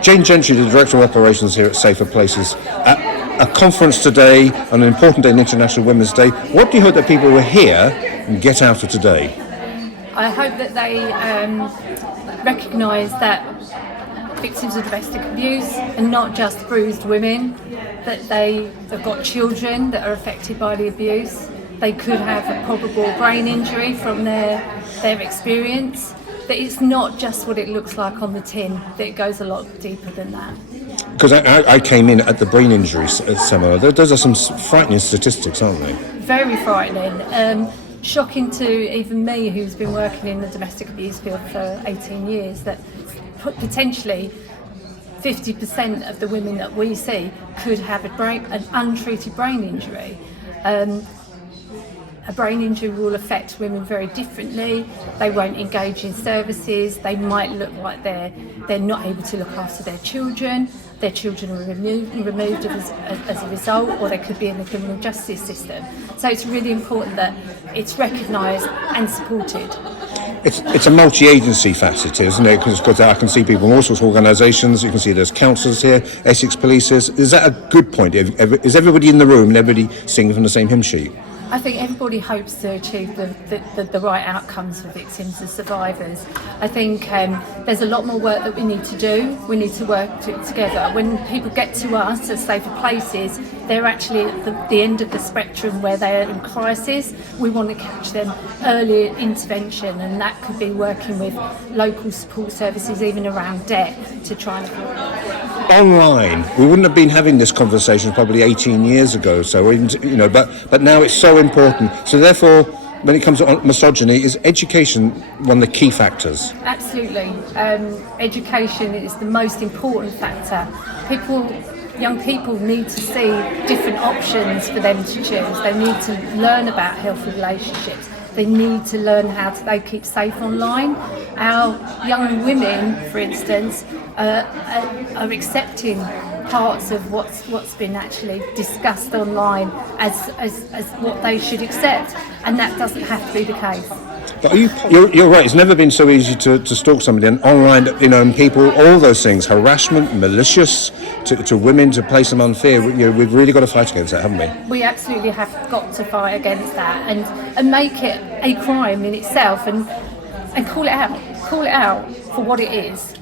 Jane Gentry, the Director of Operations here at Safer Places. A conference today, an important day, International Women's Day. What do you hope that people will hear and get out of today? I hope that they recognise that victims of domestic abuse are not just bruised women, that they've got children that are affected by the abuse. They could have a probable brain injury from their experience. That it's not just what it looks like on the tin, that it goes a lot deeper than that. Because I came in at the brain injury seminar. Those are some frightening statistics, aren't they? Very frightening. Shocking to even me, who's been working in the domestic abuse field for 18 years, that potentially 50% of the women that we see could have an untreated brain injury. A brain injury will affect women very differently. They won't engage in services. They might look like they're not able to look after their children. Their children are removed as a result, or they could be in the criminal justice system. So it's really important that it's recognised and supported. It's a multi-agency facet, isn't it? Because I can see people from all sorts of organisations. You can see there's councillors here, Essex Police. Is that a good point? Is everybody in the room and everybody singing from the same hymn sheet? I think everybody hopes to achieve the right outcomes for victims and survivors. I think there's a lot more work that we need to do. We need to work together. When people get to us as Safer Places, they're actually at the end of the spectrum where they're in crisis. We want to catch them early intervention, and that could be working with local support services, even around debt, to try and online. We wouldn't have been having this conversation probably 18 years ago. So but now it's so important. So therefore, when it comes to misogyny, is education one of the key factors? Absolutely. Education is the most important factor. Young people need to see different options for them to choose. They need to learn about healthy relationships. They need to learn how they keep safe online. Our young women, for instance, are accepting parts of what's been actually discussed online as what they should accept, and that doesn't have to be the case. But you're right. It's never been so easy to stalk somebody, and online, and people, all those things, harassment, malicious to women, to place them unfair. We've really got to fight against that, haven't we? We absolutely have got to fight against that, and make it a crime in itself, and call it out for what it is.